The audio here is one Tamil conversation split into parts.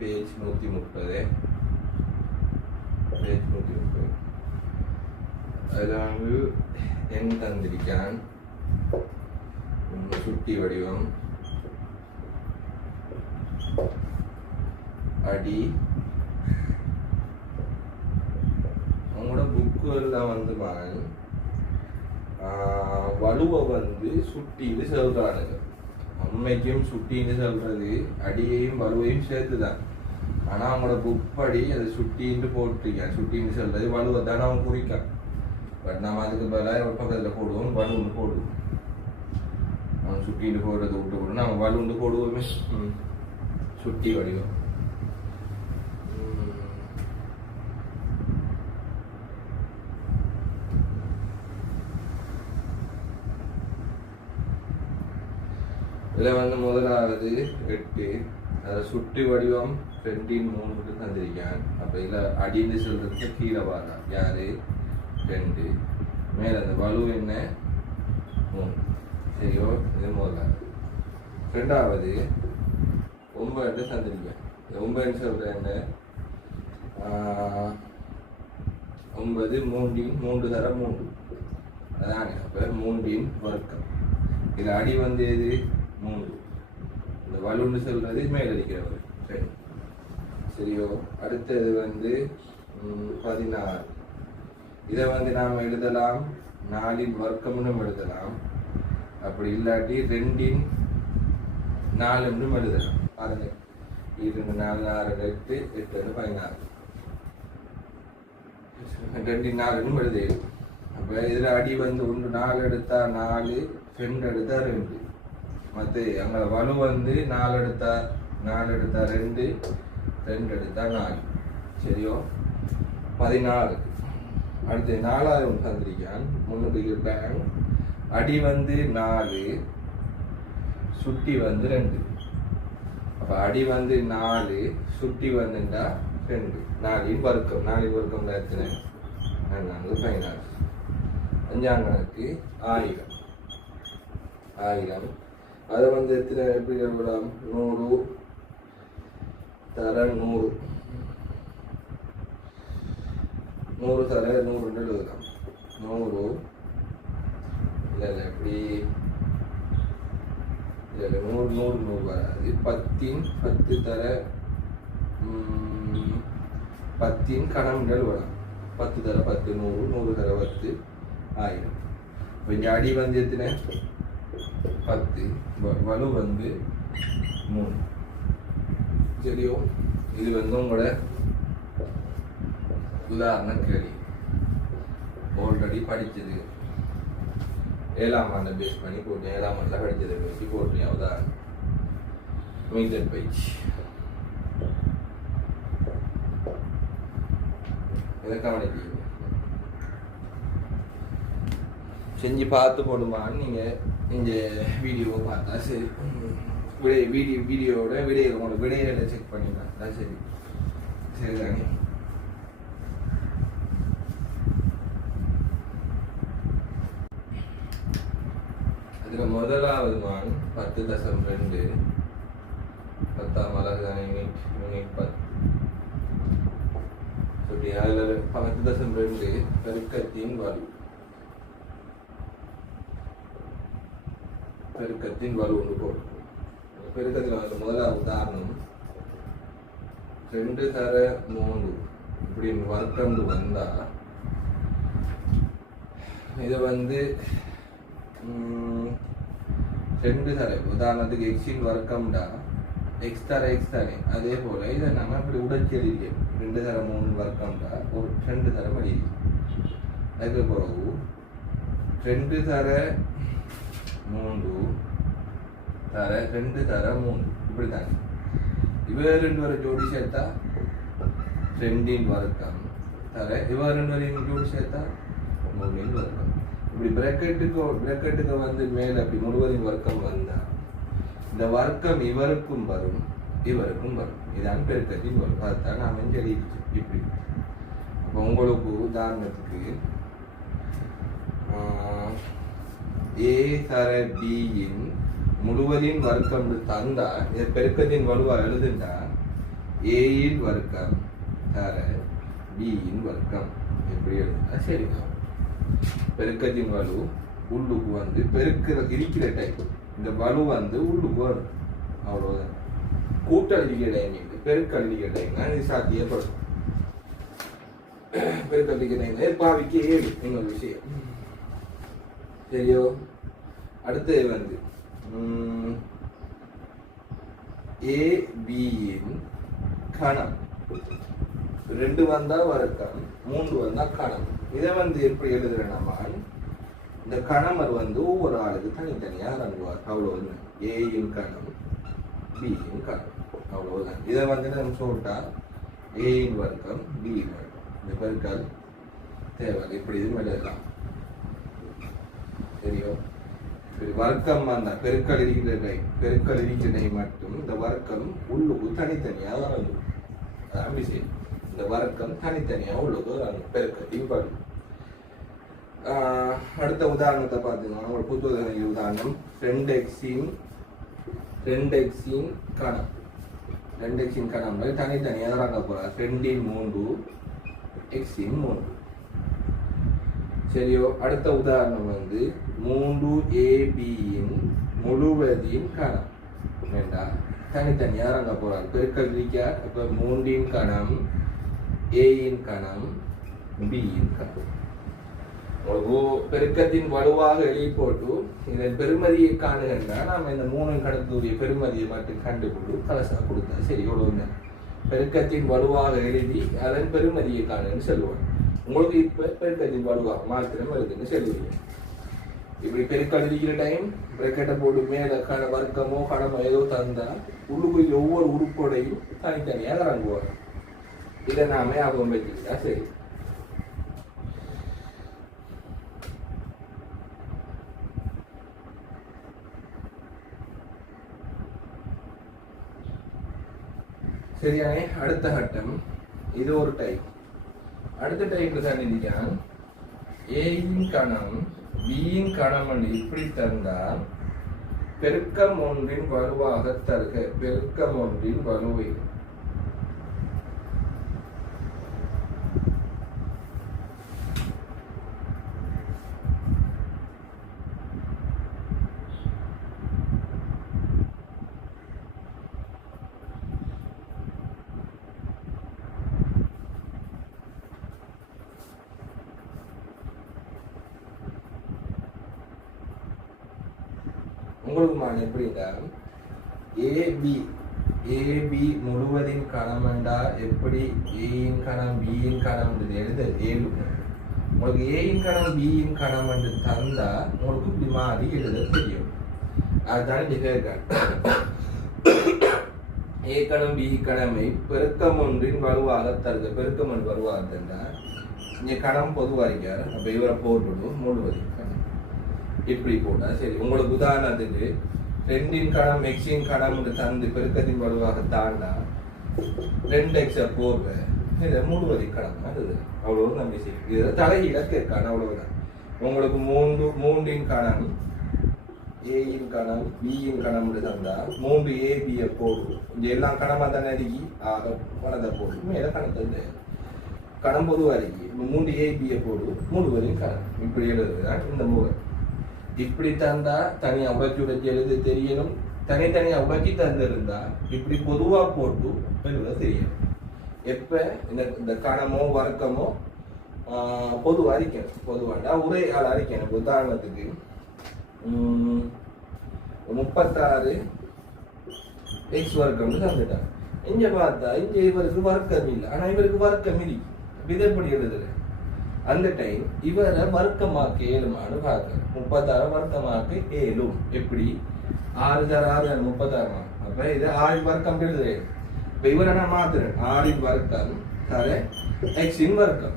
பேஜ் 130 பேஜ் 130 அதில் வந்து எண் தந்திருக்கான் சுட்டி வடிவம் அடி அவங்களோட புக்கு எல்லாம் வந்து வலுவை வந்து சுட்டின்னு சொல்றானுங்க. உண்மைக்கும் சுட்டின்னு சொல்றது அடியையும் வலுவையும் சேர்த்துதான். ஆனா அவங்களோட புக் படி அதை சுட்டின்னு போட்டிருக்கான். சுட்டின்னு சொல்றது வலுவை தானே அவன் குறிக்கான். பட் நம்ம அதுக்கு பதிலாக ஒரு பக்கத்தில் போடுவோம், வலுன்னு போடுவோம். அவன் சுட்டின்னு போடுறது விட்டு போடுவோம், நம்ம வலுன்னு போடுவோமே. சுட்டி வடிவம் இதில் வந்து முதலாவது 8 அதை சுட்டி வடிவம் 2 தந்திருக்கான். அப்போ இதில் அடின்னு சொல்றதுக்கு கீழே வாரா யாரு 2 மேலே அந்த வலு என்ன 3. சரியோ, இது முதலாவது. ரெண்டாவது 9 தந்திருக்கேன். 9 சொல்கிறேன் என்ன 9 3 தர 3 அதானே. அப்போ 3 வர்க்கம். இது அடி வந்து எது 3. இந்த வலுன்னு சொல்றது மேல் அடிக்கிறவர் 2. சரியோ, அடுத்தது வந்து 16. இதை வந்து நாம் எழுதலாம் 4 வர்க்கம்னு எழுதலாம். அப்படி இல்லாட்டி 2 4 எழுதலாம். பாருங்க, 2 4 6 8 8 16 2 4 எழுதிடும். அப்போ இதில் அடி வந்து 1 4 எடுத்தா 4, 2 எடுத்தா 2. மற்ற அங்கே வலு வந்து 4 எடுத்தா 2, 2 எடுத்தா 4. சரியோ, 14. அடுத்து 4வது தந்திரிக்கான். முன்னுக்கு இருக்கான். அடி வந்து 4, சுட்டி வந்து 2. அப்போ அடி வந்து 4, சுட்டி வந்துட்டா 2. 4 வர்க்கம். 4 வர்க்கம் எத்தனை 16. 5ஆம் கணக்கு 1000. அதை வந்து எத்தனை எப்படி எழுதலாம் 100 தர 100 100 தர 100 எழுதலாம். 100 இல்லை எப்படி இல்லை 100 100 வராது. 10 தர 10 கணங்கள் வரும். 10 தர 10 100, 100 தர 10 1000. இப்போ இங்கே அடி வந்து எத்தனை 10, வலு வந்து 3. சரியோ, இது வந்து உங்களோட உதாரண கேள்வி. ஆல்ரெடி படிச்சது 7ஆம் ஆண்டு பேஸ் பண்ணி போட்டேன். 7ஆம் ஆண்டில் படித்ததை பேசி போட்டேன். உதாரணம் மீட்டர் பயிற்சி. இதை கவனிப்பீங்க, செஞ்சு பார்த்து போடுமான்னு நீங்கள் இந்த வீடியோவை பார்த்தா சரி. வீடியோவோட உங்களோட விடையில செக் பண்ணி பார்த்தா சரி. சரிதானே. அதில் முதலாவது 10.2 10ஆம் அலகு தானே யூனிட் 10. சொல்லி அதில் 10.2 பெருக்கத்தின் வலு. பெருக்கத்தின் வலு ஒன்று போடும். பெருக்கத்தில் வந்து முதலாவது உதாரணம் 2 தர 3 இப்படி வர்க்கம் வந்தா இதை வந்து 2 தர உதாரணத்துக்கு எக்ஸின் வர்க்கம்டா எக்ஸ் தர எக்ஸ் தானே. அதே போல இதை நம்ம இப்படி உடச்சி எழுதிட்டோம். 2 தர 3 வர்க்கம்டா ஒரு 2 தர எழுதி. அதுக்கு பிறகு 2 தர 3 தர 2 தர 3 இப்படி தானே. இவ 2 வரை ஜோடி சேர்த்தா 2 வர்க்கம் தர இவ 2 வரையும் ஜோடி சேர்த்தா 3 வர்க்கம். இப்படி பிரக்கெட்டுக்கு வந்து மேல அப்படி முழுவதும் வர்க்கம் வந்தா இந்த வர்க்கம் இவருக்கும் வரும் இவருக்கும் வரும். இதான் பெருக்கத்தின் வரும். அதுதான் நாம எழுதிச்சு இப்படி. அப்போ உங்களுக்கு உதாரணத்துக்கு ஏ தர பியின் முழுவதின் வர்க்கம் தந்தா இதை பெருக்கத்தின் வலுவா எழுதுண்டா ஏயின் வர்க்கம் தர பியின் வர்க்கம் எப்படி எழுதுனா சரிங்க. பெருக்கத்தின் வலு உள்ளுக்கு வந்து இருக்கிற டைப் இந்த வலு வந்து உள்ளுக்கு வரும் அவ்வளவுதான். கூட்டல் இருக்கிற டைம் இது பெருக்கல் இருக்கிற டைம்னா இது சாத்தியப்படும். பெருக்கல் இருக்கிற டைம் பாவிக்க ஏழு இன்னொரு விஷயம் சரியோ. அடுத்தது வந்து ஏபியின் கணம் 2 வந்தா வர்க்கம் 3 வந்தா கணம். இதை வந்து எப்படி எழுதுறேன்னா இந்த கணமர் வந்து ஒவ்வொரு ஆளுக்கு தனித்தனியா இறங்குவார் அவ்வளவுதான். ஏயின் கணம் பியின் கணம் அவ்வளவுதான். இதை வந்து நம்ம சொல்லிட்டா ஏயின் வர்க்கம் பியின் வர்க்கம் இந்த பெருக்கல் தேவை இப்படி இது எழுதலாம் சரியோ. வர்க்கம் வந்தா பெருக்கல் இருக்கிற மட்டும் இந்த வர்க்கம் உள்ளுக்கு தனித்தனியா வரணும். இந்த வர்க்கம் தனித்தனியா உள்ளுக்கு வரணும் பெருக்கத்தின் படும். அடுத்த உதாரணத்தை பார்த்தீங்கன்னா ஒரு புது உதாரணம் 2x கணம். 2x கணம் தனித்தனியா இறங்க போறார். 2 3 x 3 சரியோ. அடுத்த உதாரணம் வந்து 3ab முழுவதின் கணம் வேண்டாம் தனித்தனியா இறங்க போறார். பெருக்கல் இருக்கா அப்ப 3 கணம் ஏயின் கணம் பியின் கணம். பெருக்கத்தின் வலுவாக எழுதி போட்டு இதன் பெருமதியை காணுகின்றா நாம இந்த 3 கணக்குரிய பெருமதியை மட்டும் கண்டுபிடித்து கலசா கொடுத்தா சரி இவ்வளவு. பெருக்கத்தின் வலுவாக எழுதி அதன் பெருமதியை காணுன்னு சொல்லுவாங்க. உங்களுக்கு இப்ப பெருக்கத்தின் வலுவாக மாத்திரம் எழுதுன்னு சொல்லுவீங்க. இப்படி பெருக்கல் இருக்கிற டைம் பிரக்கெட்டை போட்டு மேல வர்க்கமோ கணமோ ஏதோ தந்தா உள்ளுக்குள்ள ஒவ்வொரு உறுப்போடையும் தனித்தனியா இறங்குவாங்க. இதை நாம ஞாபகம் வச்சுக்கிட்டா சரி. சரியானே. அடுத்த கட்டம் இது ஒரு டைப். அடுத்த டைப்ல தான் நினைக்கிறான் ஏயின் கணம் பியின் கணம் என்று இப்படி தந்தால் பெருக்கம் ஒன்றின் வலுவாக தருக. பெருக்கம் ஒன்றின் வலுவை உங்களுக்கு நான் எப்படின்னா ஏபி முழுவதின் கணம்டா எப்படி ஏயின் கணம் பியின் கணம் எழுத ஏழு. உங்களுக்கு ஏயின் கணம் பியின் கணம் என்று தந்தா உங்களுக்கு இப்படி மாறி எழுத தெரியும். அதுதான் இங்க கேட்க. ஏ கணம் பி கணமை பெருக்கம் ஒன்றின் வலுவாக தருக. பெருக்கம் ஒன்று வலுவாக தந்தா இங்க கணம் பொதுவாக இருக்காரு. அப்ப இவரை போட்டுடும் முழுவதின் கணம் இப்படி போட்டா சரி. உங்களுக்கு உதாரணத்துக்கு 2 கணம் எக்ஸின் கணம் தந்து பெருக்கத்தின் வலுவாக தாண்டா 2x போடுவேன் இதை முழுவதின் கணம் அதுது அவ்வளவு நம்பி சரி. இதை தலையில கேட்கான அவ்வளவுதான். உங்களுக்கு 3 கணம் ஏயின் கணம் பியின் கணம் தந்தா 3ab போடும். இங்க எல்லாம் கணமா தானே அருகி ஆக பணத்தை போடும் மேல கணக்கு கணம் பொதுவா அருகி 3ab போடு முழுவதின் கணம் இப்படி எழுதுதான் இந்த முறை. இப்படி தந்தா தனியா உடைச்சி எழுத தெரியணும். தனித்தனியா உடைச்சி தந்திருந்தா இப்படி பொதுவா போட்டு எழுத தெரியணும். எப்ப இந்த கணமோ வர்க்கமோ பொதுவா அரிக்கணும். பொதுவாண்டா ஒரே ஆள் அரிக்கணும். உதாரணத்துக்கு 36 x வர்க்கம்னு தந்துட்டான். இங்க பார்த்தா இங்க இவருக்கு வர்க்கம் இல்லை. ஆனா இவருக்கு வர்க்கம் இல்லை. இதை எப்படி எழுதுற அந்த டைம் இவரை வர்க்கமாக்க ஏழுமானு பார்க்க 36 வர்க்கமாக்க 7 எப்படி 6 தர 6 36. அப்ப இது 6 வர்க்கம் எழுதுறேன். இப்ப இவரை நான் மாத்துறேன். 6 வர்க்கம் தர எக்ஸின் வர்க்கம்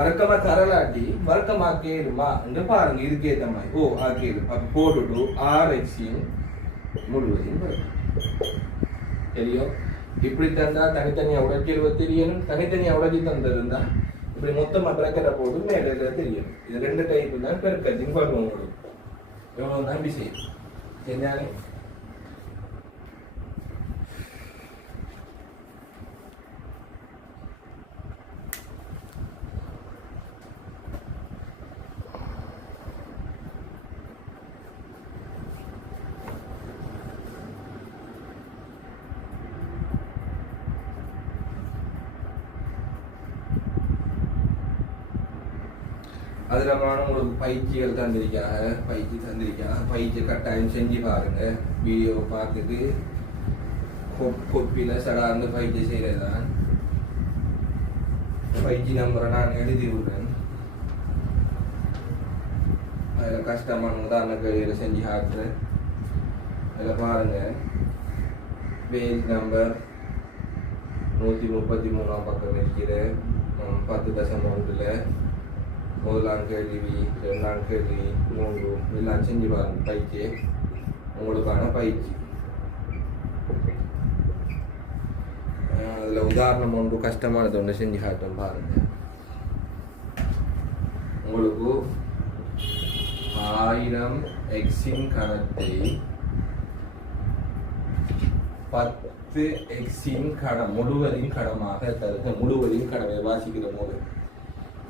வர்க்கமா தரலாட்டி வர்க்கமாக்க ஏழுமா இங்க பாருங்க. இதுக்கு ஏத்த மாதிரி ஆக்கேடு அப்ப போட்டுட்டு 6x முழுவதும் வர்க்கம் தெரியும். இப்படி தந்தா தனித்தனியா உடைச்சி எழுவ தெரியணும். தனித்தனியா உடைச்சி தந்திருந்தா இப்படி மொத்தமா பிரக்கெட்டை போட்டு மேல தெரியும். இது 2 டைப் தான் பெருக்கத்தின் வலு. உங்களுக்கு எவ்வளவு நம்பி செய்யும் சரிதானே. அதில் உங்களுக்கு பயிற்சிகள் பயிற்சி கட்டாயம் செஞ்சு பாருங்க. வீடியோ பார்த்துட்டு கொப்பியில் சடார்ந்து பயிற்சி செய்கிறதான். பயிற்சி நம்பரை நான் எழுதி விடுறேன். அதில் கஷ்டமான உதாரண கேள்வியில் செஞ்சு காட்டுறேன். அதில் பாருங்க, பேஜ் நம்பர் 133 பக்கம் இருக்கிற 10.1 முதலாம் கேள்வி, இரண்டாம் கேள்வி, 3 எல்லாம் செஞ்சு பாருங்க. பயிற்சி உங்களுக்கான பயிற்சி. அதில் உதாரணம் ஒன்று கஷ்டமானது ஒன்று செஞ்சு காட்டும் பாருங்க. உங்களுக்கு 1000 எக்ஸின் கணத்தை 10 எக்ஸின் கடம் முழுவதையும் கடமாக தருக. முழுவதையும் கடமை வாசிக்கிற போது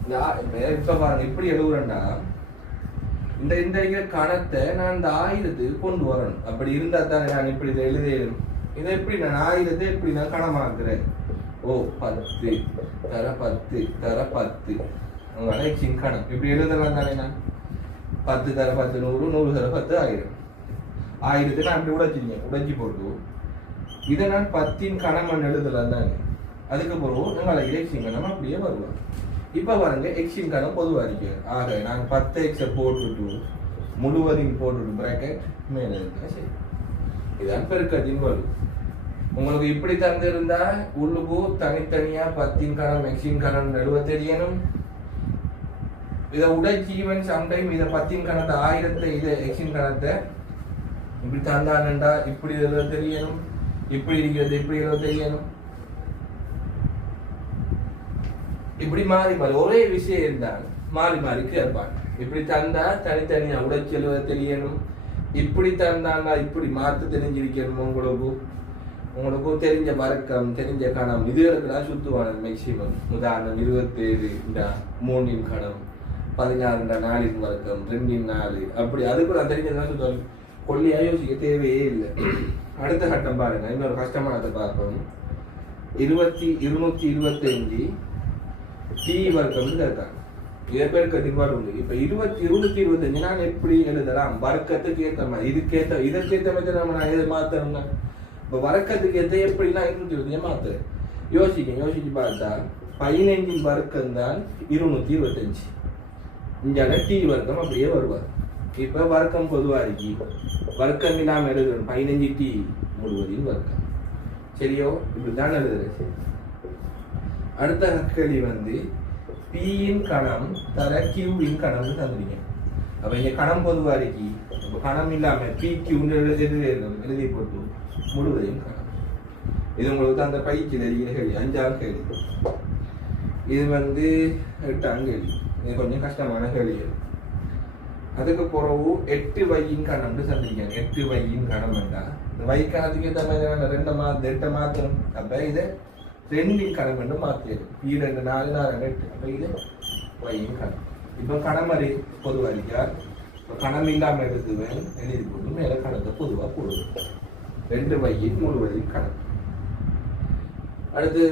இப்ப பாருங்க, இப்படி எழுதுறேன்டா இந்த கணத்தை நான் இந்த 1000 கொண்டு வரணும். அப்படி இருந்தா தானே நான் இப்படி இதை எழுதணும். இதை எப்படி நான் 1000 எப்படி நான் கணமாக்குறேன்? 10 தர 10 தர 10 உங்களோட எக்ஸின் கணம் இப்படி எழுதலாம் தானே. நான் 10 தர 10 100, 100 தர 10 1000. 1000 நான் அப்படி உடைச்சி போட்டு இதை நான் 10 கணம் எழுதலாம் தானே. அதுக்கு பிறகு உங்களை எக்ஸின் கணம் அப்படியே வருவாங்க. இப்போ பாருங்க, எக்ஸின் கணம் பொதுவாக இருக்கு. ஆக நாங்கள் 10x போட்டுட்டு முழுவதையும் போட்டுட்டு பிராக்கெட் மேலே இருக்கா. சரி, இதுதான் பெருக்கத்தின் வலு. உங்களுக்கு இப்படி தந்திருந்தா உள்ளுக்கு தனித்தனியா 10 கணம் எக்ஸின் கணம் எழுவ தெரியணும். இதை உடைச்சி ஈவன் சம்டைம் இதை 10 கணத்தை 1000 இதை எக்ஸின் கணத்தை இப்படி தந்தாண்டா இப்படி எழுத தெரியணும். இப்படி இருக்கிறது இப்படி எழுத தெரியணும். இப்படி மாறி மாறி ஒரே விஷயம் இருந்தாலும் மாறி மாறி கேட்பாங்க. இப்படி தந்தா தனித்தனியா உடைச்சி எழுத தெரியணும். இப்படி தந்தாண்டா இப்படி மாற்ற தெரிஞ்சிருக்கணும். உங்களுக்கு தெரிஞ்ச வர்க்கம், தெரிஞ்ச கணம் இதுகளுக்குதான் சுத்துவானது மேக்சிமம். உதாரணம் 27 இந்த 3 கணம், 16 4 வர்க்கம், 2 4 அப்படி அதுக்கு நான் தெரிஞ்சதான் சுத்துவாங்க. கொல்லியா யோசிக்க தேவையே இல்லை. அடுத்த கட்டம் பாருங்க, இன்னொரு கஷ்டமானதை பார்ப்போம். 225 டி வர்க்கம்னு இருக்காங்க. இதை பெருக்கத்துக்கு வரும். இப்ப 225 நான் எப்படி எழுதலாம்? வர்க்கத்துக்கு ஏற்ற மாதிரி இதற்கேற்ற மாதிரி நம்ம நான் எதை மாத்தணும்னா இப்ப வர்க்கத்துக்கு ஏற்ற எப்படின்னா 225 மாத்துறேன். யோசிச்சு பார்த்தா 15 வர்க்கம் தான் 225. இங்க டி வர்க்கம் அப்படியே வருவார். இப்ப வர்க்கம் பொதுவா இருக்கு. வர்க்கம் இல்லாம எழுதுறோம். 15 டி முழுவதையும் வர்க்கம். சரியோ? இப்படிதான் எழுதுறேன். அடுத்த கேள்வி பியின் கணம் தர கியூவின் கணம்னு தந்துருங்க. அப்ப இங்க கணம் பொதுவா இருக்கு. கணம் இல்லாம பி கியூன்னு எழுதி போட்டு முழுவதையும் கணம். இது உங்களுக்கு அந்த பயிற்சி தெரிகிற கேள்வி. 5ஆம் கேள்வி. இது 8ஆம் கேள்வி. இது கொஞ்சம் கஷ்டமான கேள்வி. அதுக்கு பிறகு 8 வையின் கணம்னு தந்துருங்க. 8 வையின் கணம் வேண்டாம். இந்த வை கணத்துக்கு ஏற்ற மாதிரி 8 மாத்தணும். அப்ப இதை 2 கணம் என்று மாற்றியது. 2 4 4 8. அப்ப இது வையின் கணம். இப்ப கணமறி பொதுவா இருக்கார். கணம் இல்லாம எழுதுவேன். எழுதி போட்டு மேல கணத்தை பொதுவா போடுவேன். 2 வையின் முழுவதையும் கணம். அடுத்தது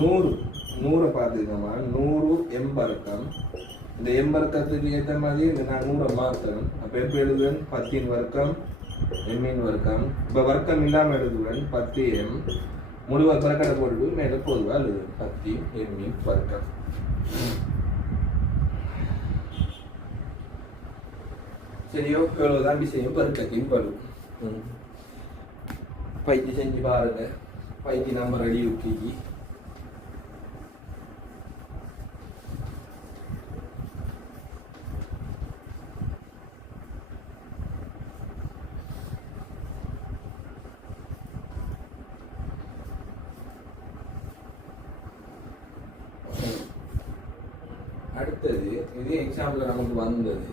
100 பார்த்துக்கோமா. 100 எம்பர்க்கம். இந்த எம்பர்க்கத்துக்கு ஏற்ற மாதிரி நான் 100 மாத்தணும். அப்ப எப்ப எழுதுவேன்? 10 வர்க்கம் எம்மின் வர்க்கம். இப்ப வர்க்கம் இல்லாம எழுதுவேன் 10 எம். முழு வர்க்கத்தை போட்டு மேல பொதுவா எழுதுவேன் 10 எம்மின் வர்க்கம். சரியோ? எவ்வளவுதான் விஷயம் பெருக்கத்தின் பழு. பயிற்சி செஞ்சு பாருங்க. பயிற்சி நம்ம ரெடி ஊக்கி அடுத்தது இது எக்ஸாம்பிள் நமக்கு வந்தது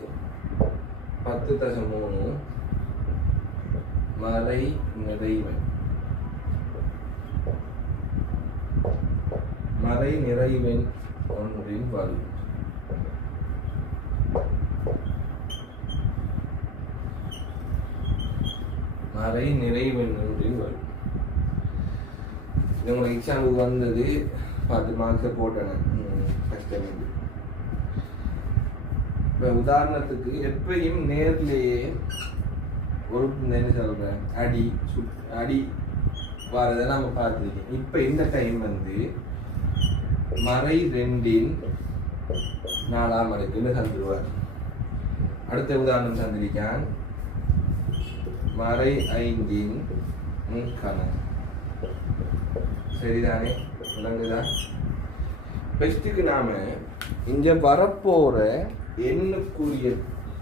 10.3 மறை நிறைவன். மறை நிறைவன் ஒன்றின் வலு. மறை நிறைவன் ஒன்றின் வலு. இது உங்களுக்கு எக்ஸாம்பிள் வந்தது. 10 மார்க்ஸை போட்டேன். கஷ்டம். இப்போ உதாரணத்துக்கு எப்பயும் நேர்லேயே ஒரு என்ன சொல்கிறேன் அடி வரதை நம்ம பார்த்துருக்கோம். இப்போ இந்த டைம் வந்து மறை 2 4 அடுக்குன்னு தந்துடுவார். அடுத்த உதாரணம் தந்திருக்கான் மறை 5 கணம். சரிதானே? விளங்குதா? பெஸ்ட்டுக்கு நாம இங்க வரப்போற எண்ணுக்குரிய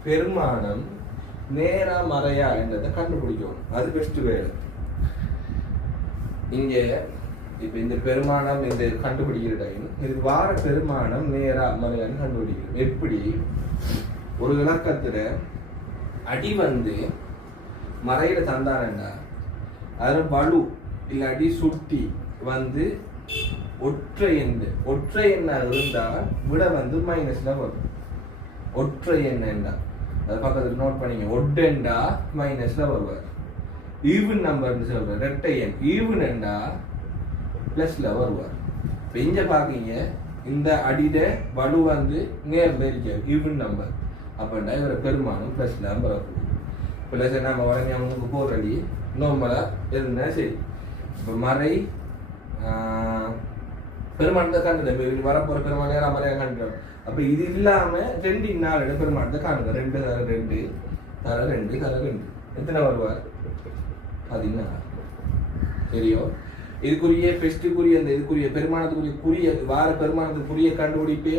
பெருமானம் நேரா மறையா என்றதை கண்டுபிடிக்கணும். அது பெஸ்ட் வேலை. இங்க இப்ப இந்த பெருமானம் இந்த கண்டுபிடிக்கிற டைம் இது வார பெருமானம் நேரா மறையான்னு கண்டுபிடிக்கணும். எப்படி? ஒரு இலக்கத்துல அடி வந்து மறையில தந்தானண்டா அது வலு இல்லாட்டி சுட்டி வந்து ஒற்றை எண்ணா இருந்தா விட வந்து மைனஸ்ல வரும். ஒற்றை எண்ணா அது பக்கத்துல நோட் பண்ணிங்க. ஒட்டெண்டா மைனஸ்ல வருவார். ஈவன் நம்பர்னு சொல்றேன். ரெட்டை எண் ஈவன் எண்டா பிளஸ்ல வருவார். இப்ப இங்க பாக்கீங்க இந்த அடியில வலு வந்து நேர்ல இருக்க ஈவன் நம்பர். அப்பண்டா இவர பெருமானம் பிளஸ்ல வரக்கூடிய பிளஸ் நம்ம உடனே அவங்களுக்கு போடுறடி நோம்பலா இருந்தா சரி. இப்ப மறை பெருமானத்தை காணுது. வரப்போற பெருமாள் நேரம் மறையா காண்கிறோம். அப்ப இது இல்லாம 2 4 பெருமானத்தை காணுங்க. 2 தர 2 தர 2 தர 2 எத்தனை வருவார்? 16. சரியோ? இதுக்குரிய பெஸ்டுக்குரிய அந்த இதுக்குரிய பெருமானத்துக்குரிய வார பெருமானத்துக்குரிய கண்டுபிடிப்பே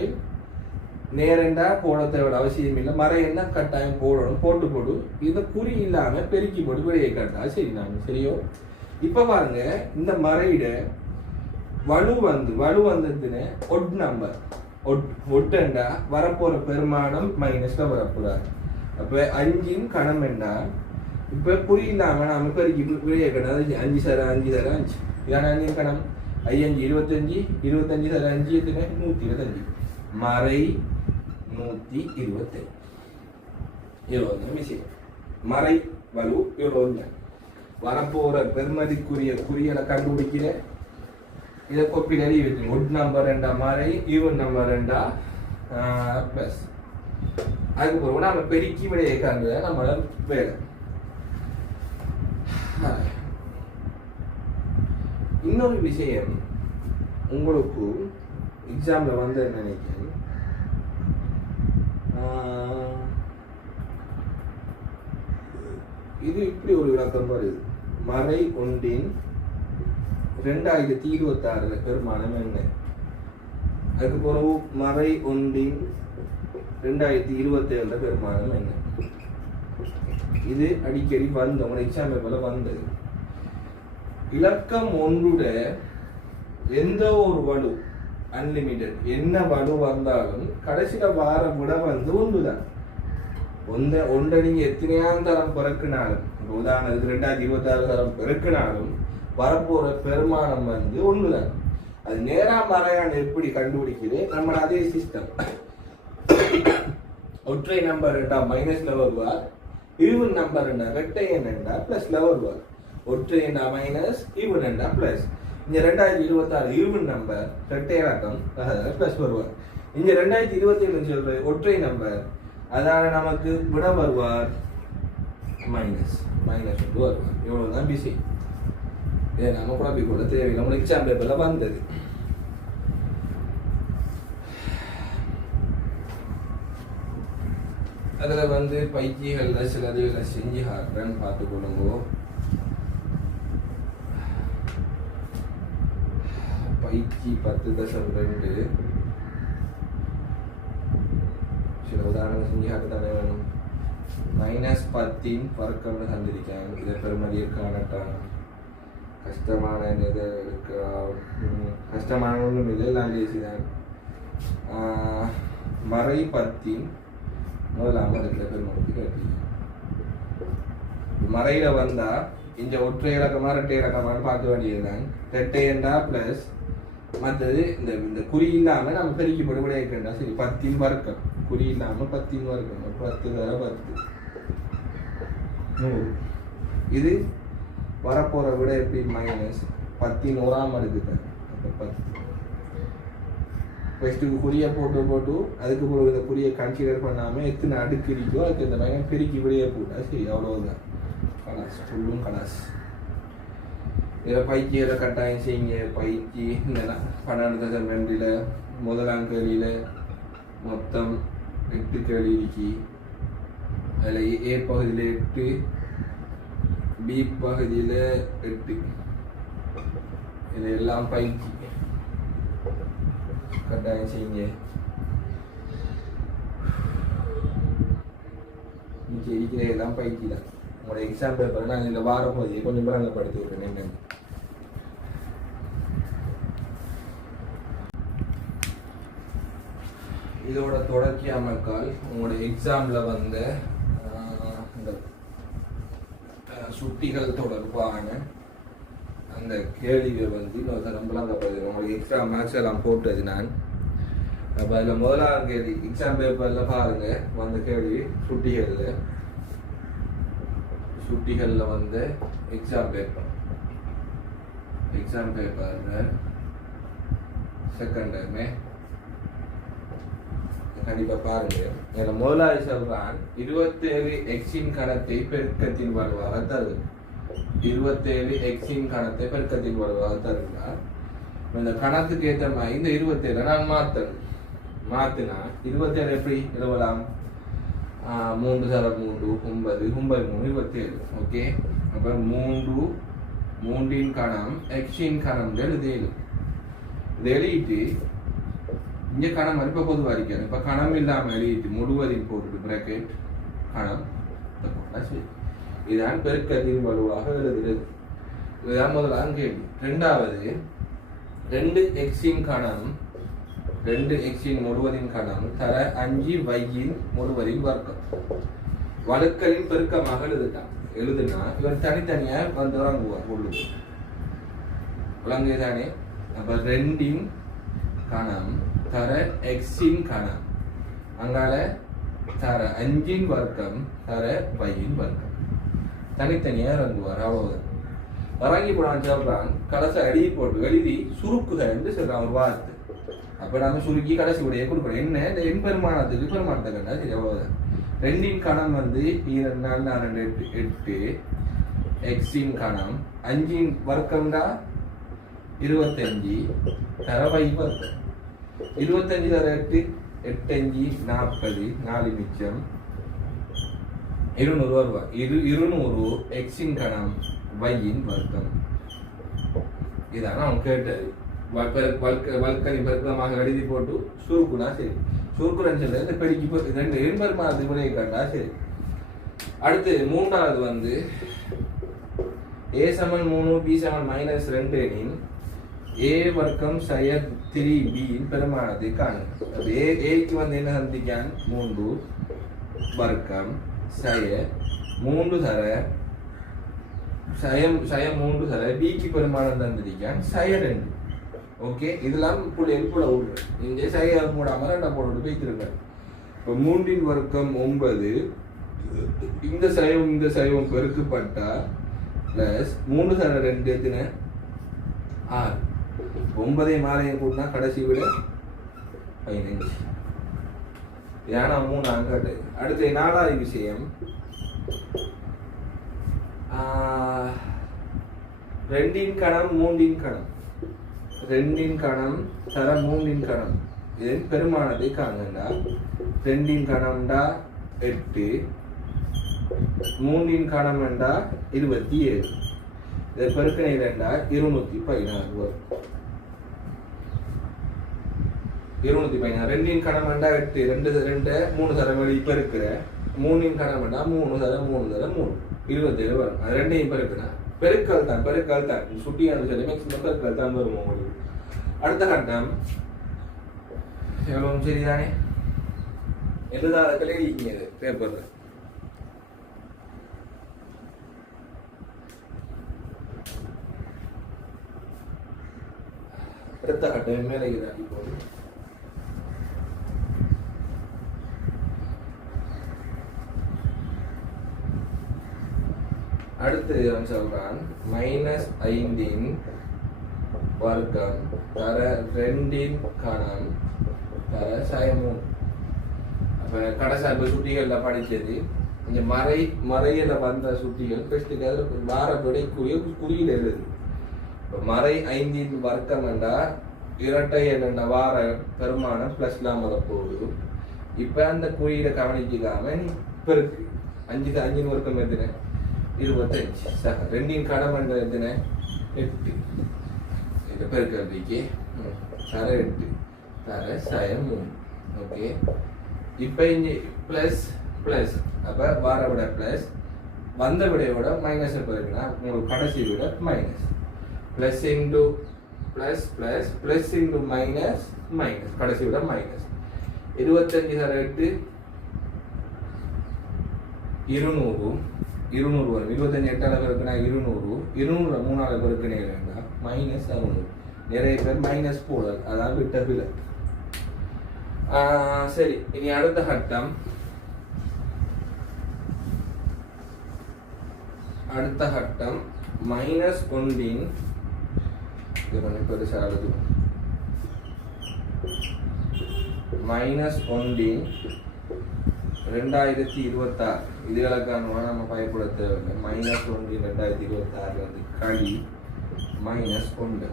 நேரண்டா போட தேவை அவசியம் இல்லை. மறை என்ன கட்டாயம் போடணும். போட்டு இதை குறி இல்லாம பெருக்கி போட்டு விடையை கட்டா சரி. நான் சரியோ? இப்ப பாருங்க இந்த மறையிட வலு வந்ததுன்னு ஒட் நம்பர் ஒட்டண்டா வரப்போற பெருமானம் மைனஸ்ல வரப்போறாரு. அப்ப 5 கணம் என்றா இப்ப குறி இல்லாம நாம பெருக்கி விடையை கட்டா 5 சர 5 தர 5 இதான 5 கணம். 5 25 25 தர 5 எத்தனை? 125. மறை 125. இவ்வளவு விஷயம். மறை வலு இவ்வளவு. வரப்போற பெருமதிக்குரிய குறியலை கண்டுபிடிக்கிற இதை கொப்பில் எழுதி வச்சு ஒட் நம்பர் 2 மறை ஈவன் நம்பர் 2 பிளஸ். அதுக்கப்புறம் நம்ம பெருக்கி விடையை காண்பது நம்மளோட வேலை. இன்னொரு விஷயம் உங்களுக்கு எக்ஸாம்ல வந்து நினைக்கிறேன். இது இப்படி ஒரு விளக்கம் வருது. மறை 1 2026 பெருமானம் என்ன? அதுக்கு பிறகு மறை 1 2027 பெருமானம் என்ன? இது அடிக்கடி வந்த உங்க எக்ஸாம் பேப்பர்ல வந்தது. இலக்கம் 1 எந்த ஒரு வலு அன்லிமிட்டட் என்ன வலு வந்தாலும் கடைசியில வார விட வந்து ஒன்றுதான். ஒன்றை நீங்க எத்தனையாம் தரம் பிறக்கினாலும், உதாரணத்துக்கு 2026 தரம் பிறக்கினாலும் வரப்போற பெருமானம் வந்து ஒண்ணுதான். அது நேரா மறையான எப்படி கண்டுபிடிக்குது? நம்ம அதே சிஸ்டம். ஒற்றை நம்பர் 2 மைனஸ்ல வருவார். ஈவன் நம்பர் 2 ரெட்டை எண் 2 பிளஸ்ல வருவார். ஒற்றை எண்ணா மைனஸ் ஈவன் எண்ணா பிளஸ். இங்க 2026 ஈவன் நம்பர் ரெட்டை இலக்கம் பிளஸ் வருவார். இங்க 2027 சொல்ற ஒற்றை நம்பர் அதால நமக்கு விட வருவார் மைனஸ் வருவார். இவ்வளவுதான் பிசி. இதை நம்ம குழப்பிக்கொள்ள தேவையில்லை. நம்மளுக்கு எக்ஸாம் பேப்பர்ல வந்தது. அதுல வந்து பயிற்சிகள்ல சிலதுகளை செஞ்சு காட்டுறேன்னு பார்த்துக்கொள்ளுங்க. பயிற்சி 10.2 சில உதாரணம் செஞ்சு காட்டுதானே வேணும். -10 வர்க்கம்னு தந்திருக்கேன். இதை பெருமதியை காணட்டான். கஷ்டமான இது கஷ்டமான ஒன்றும் இல்லை. எல்லாம் பேசிதான். மறை 10 முதலாம பெருமதி கட்டி மறையில வந்தா இங்க ஒற்றை இலக்கமா ரெட்டை இலக்கமானு பார்க்க வேண்டியதுதான். ரெட்டை என்றா பிளஸ் மற்றது இந்த குறி இல்லாம நம்ம பெருக்கி போட்டு விடையா சரி. 10 வர்க்கம் குறி இல்லாம 10 வர்க்கம் 10 தர 10 100. இது வரப்போற விட எப்படி மைனஸ் 10 1ஆம் அடுக்கு தான். அப்ப 10 ஃபஸ்ட்டுக்கு குறியை போட்டு அதுக்கு பிறகு இந்த குறியை கன்சிடர் பண்ணாமல் எத்தனை அடுக்கு இருக்கோ அதுக்கு இந்த பையன் பெருக்கி வெளியே போட்டா சரி அவ்வளோதான் கலாஸ் ஃபுல்லும் கலாஸ். இதில் பயிற்சியில் கட்டாயம் செய்யுங்க. பயிற்சி இந்த 12 முதலாம் கேள்வியில் மொத்தம் 8 கேள்வி இருக்கு. அதில் ஏ பகுதியில் 8, பி பகுதியில் 8. இது எல்லாம் பயிற்சி கட்டாயம் செய்யுங்க. மிச்சம் இருக்கிற எல்லாம் பயிற்சி தான். உங்களோட எக்ஸாம் பேப்பர் நான் இந்த வாரம் போது கொஞ்சம் பலங்கப்படுத்தி விடுறேன். என்னென்னு இதோட தொடர்ச்சி அமைக்கால் உங்களோட எக்ஸாமில் வந்த இந்த சுட்டிகள் தொடர்பான அந்த கேள்வியை இன்னொரு நம்பலாம் தப்பாது. உங்களுக்கு எக்ஸ்ட்ரா மேக்ஸ் எல்லாம் போட்டது நான். அப்போ அதில் முதலாவது கேள்வி எக்ஸாம் பேப்பரில் பாருங்கள் வந்த கேள்வி சுட்டிகளில் வந்த எக்ஸாம் பேப்பரில் செகண்ட் டைமே கண்டிப்பாக பாருங்க. இதில் முதலாவது சொல்றான் 27 எக்ஸின் கணத்தை பெருக்கத்தின் வருவாக தருது. 27 எக்ஸின் கணத்தை பெருக்கத்தின் வருவாக தருகிறார். இந்த கணத்துக்கு ஏற்ற மாதிரி இந்த 27 நான் மாத்தினா 27 எப்படி எழுதலாம்? 3 தர 3 9 9 3 27. ஓகே, அப்போ 3 கணம் எக்ஸின் கணம் எழுதியது. இது எழுதிட்டு இங்கே கணம் இப்போ பொதுவாக இருக்காது. இப்போ கணம் இல்லாமல் எழுதிட்டு முழுவதையும் போட்டுட்டு பிராக்கெட் கணம் சரி. இதுதான் பெருக்கத்தின் வலுவாக எழுதுகிறது. இதுதான் முதலாக கேள்வி. ரெண்டாவது 2 எக்ஸின் கணம் 2 எக்ஸின் முழுவதின் கணம் தர 5 வையின் முழுவதின் வர்க்கம் வழுக்களின் பெருக்கமாக எழுதுனா இவர் தனித்தனியாக வந்து வழங்குவார். உள்ளு விளங்குதானே? அப்போ 2 கணம் தர எக்ஸின் கணம் அங்கால தர 5 வர்க்கம் தர வையின் வர்க்கம் தனித்தனியாக இறங்குவார். அவ்வளவுதான். இறங்கி போடான்னு சொல்றான். கடைசி அடி போட்டு எழுதி சுருக்குக என்று சொல்றான் ஒரு வார்த்தை. அப்ப நாம சுருக்கி கடைசி உடைய கொடுக்கணும். என்ன இந்த எண் பெருமானத்துக்கு பெருமானத்தை கண்டா சரி அவ்வளவுதான். 2 கணம் 2 4 2 8 எக்ஸின் கணம் 5 வர்க்கம்டா 25 தர வை வர்க்கம் 25 தர 8 8 5 40 4 மிச்சம் 200 வருவா. 200 எக்ஸின் கணம் வையின் வர்க்கம். இதான் அவன் கேட்டது. வல்கனி பெருக்கமாக எழுதி போட்டு சுருக்குனா சரி. சுருக்குன்னு சொல்ல இந்த பெருக்கி 2 எண்பெருமானத்துக்கு முறையை கண்டா சரி. அடுத்து மூன்றாவது a சமன் 3 b சமன் -2 எனின் a வர்க்கம் சய 3b இன் பெருமானத்தை காணுங்க. ஏக்கு என்ன சந்திக்கான் 3 வர்க்கம் சய 3 தர சயம் 3 தர பிக்கு பெருமானம் தந்திருக்கான் சய 2. ஓகே, இதெல்லாம் எழுப்புல விடுற இங்கே சய போடாமல் 2 போட்டு வைத்திருக்காரு. இப்போ 3 வர்க்கம் 9 இந்த சைவம் பெருக்கப்பட்டா பிளஸ் 3 தர 2 எத்தனை 6. 9 மாலையும் கூட்டினா கடைசி விட 15. ஏன்னா 3 அங்காட்டு. அடுத்து 4வது விஷயம் 2 கணம் 3 கணம் 2 கணம் தர 3 கணம் இதன் பெருமானத்தை காணுங்கண்டா 2 கணம்டா 8 3 கணம் என்றா 27 இதை பெருக்கணை 216 வரும். 216 2 கணம் என்றா 8 2 3 தரம் வெளி பெருக்கிற 3 கணம் என்றா 3 தரம் 3 27 வரும். அது 2ஐயும் பெருக்கினா பெருக்கல் தான் சுட்டியான சொல்லி மேக்ஸிமம் பெருக்கல் தான் வரும் உங்களுக்கு. அடுத்த கட்டம் எவ்வளவு சரிதானே? எழுதாத எழுதிக்கிங்க பேப்பர்ல. அடுத்த கட்டம் மேலே இதாக்கி போகுது. அடுத்து அவன் சொல்றான் -5 வர்க்கம் தர 2 கணம் தர சய 3. அப்போ கடைசார்பு சுட்டிகளில் படித்தது இந்த மறையில் வந்த சுட்டிகள் ஃபஸ்ட்டுக்கு அதில் வாரப்படைக்குரிய குறியில் எழுது. இப்போ மறை 5 வர்க்கம் என்றால் இரட்டை என்னென்ன வார பெருமானம் ப்ளஸ்லாம் வரப்போகுது. இப்போ அந்த குறியில கவனிக்காம நீ பெருக்கு 5 வர்க்கம் எதுன 25 சக 2 கடமை எதுன 8 இது பெருக்கிறதுக்கு தர 8 தர சய 3. ஓகே இப்போ இங்கே ப்ளஸ் ப்ளஸ் அப்போ வார விட ப்ளஸ் வந்த விடையோட மைனஸ் பெருக்குன்னா உங்களுக்கு கடைசி விட minus plus into plus plus plus into minus minus கடைசி விட மைனஸ் 25 தர 8 200 வரும். 25 8 பெருக்குன்னா 200 3 பெருக்குனே வேண்டாம் மைனஸ் 600. நிறைய பேர் மைனஸ் போடல் அதான் விட்ட பிள்ளை. சரி இனி அடுத்த கட்டம் மைனஸ் 1 பெருசாகுது மைனஸ் 1 2026 இதுகளுக்கான நம்ம பயப்பட தேவையில்லை. மைனஸ் 1 2026 வந்து களி மைனஸ் 1.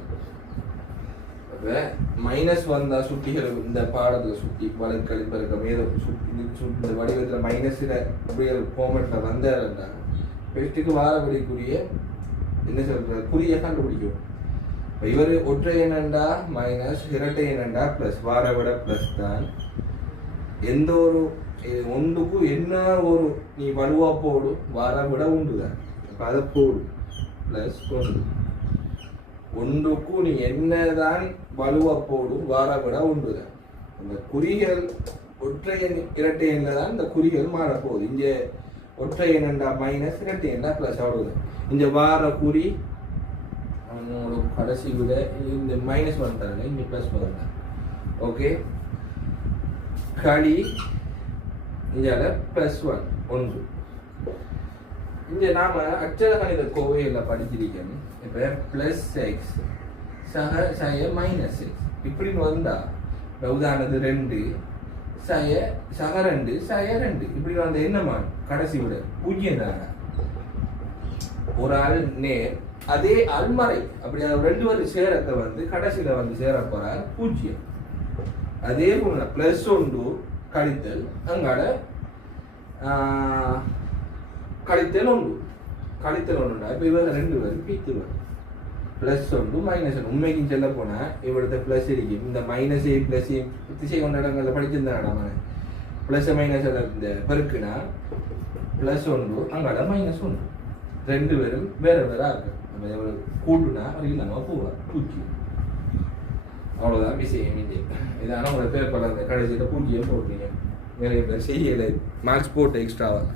அப்போ மைனஸ் வந்தா சுட்டிகள் இந்த பாடத்தில் சுட்டி வழக்கல் பெருக்கம் ஏதோ இந்த வடிவத்தில் மைனஸில் அப்படியே ஃபார்மேட்டில் வந்தாருன்னா பெஸ்ட்டுக்கு வாரப்படிக்குரிய என்ன சொல்ற குறியை கண்டுபிடிக்கும். இப்போ இவர் ஒற்றை எண்ணண்டா மைனஸ் இரட்டை எண்ணண்டா ப்ளஸ் வார விட ப்ளஸ் தான். எந்த ஒரு ஒன்றுக்கும் என்ன ஒரு நீ வலுவா போடு வார விட உண்டு தான். இப்போ அதை போடு ப்ளஸ் 1 ஒன்றுக்கும் நீ என்னதான் வலுவா போடும் வார விட உண்டு தான். இந்த குறிகள் ஒற்றை எண் இரட்டை எண்ணில் தான் இந்த குறிகள் மாறப்போகுது. இங்கே ஒற்றை எண்ணண்டா மைனஸ் இரட்டை எண்ணா ப்ளஸ் அவ்வளோதான். இந்த வார குறி அவனோட கடைசி விட இந்த மைனஸ் வந்துட்டாங்க இங்கே ப்ளஸ் வந்துட்டாங்க. ஓகே களி இங்கே ப்ளஸ் 1 இங்கே நாம் அச்சர கணித கோவையில் படிச்சிருக்கணும். இப்போ ப்ளஸ் எக்ஸ் சய மைனஸ் எக்ஸ் இப்படின்னு வந்தால் உதாரணத்து 2 சக 2 சய 2 இப்படி வந்த என்னமா கடைசி விட 0 தானே. ஒரு ஆள் நேர் அதே அல்மறை அப்படி 2 பேரும் சேரத்தை வந்து கடைசியில் வந்து சேர போறாரு 0. அதே போல ப்ளஸ் 1 கழித்தல் அங்காட கழித்தல் 1 இப்போ இவங்க 2 பேரும் பீத்துவார் ப்ளஸ் 1 மைனஸ் 1. உண்மைக்கும் சொல்ல போனால் இவரது ப்ளஸ் இருக்கு. இந்த மைனஸே ப்ளஸையும் திசை கொண்ட இடங்களில் படிச்சிருந்தாடா அவன் ப்ளஸ் மைனஸ் இந்த பெருக்குனா ப்ளஸ் 1 அங்காட மைனஸ் 1 2 பேரும் வேற இருக்கு. நம்ம எவ்வளோ கூட்டுனா அவர் இல்லாமல் போவார் 0. அவ்வளோதான் விஷயம். இதான உங்களோட பேப்பரில் அந்த கடைசியில் 0 போட்டீங்க. நிறைய பேர் செய்யலை மார்க்ஸ் போட்டு எக்ஸ்ட்ராவாக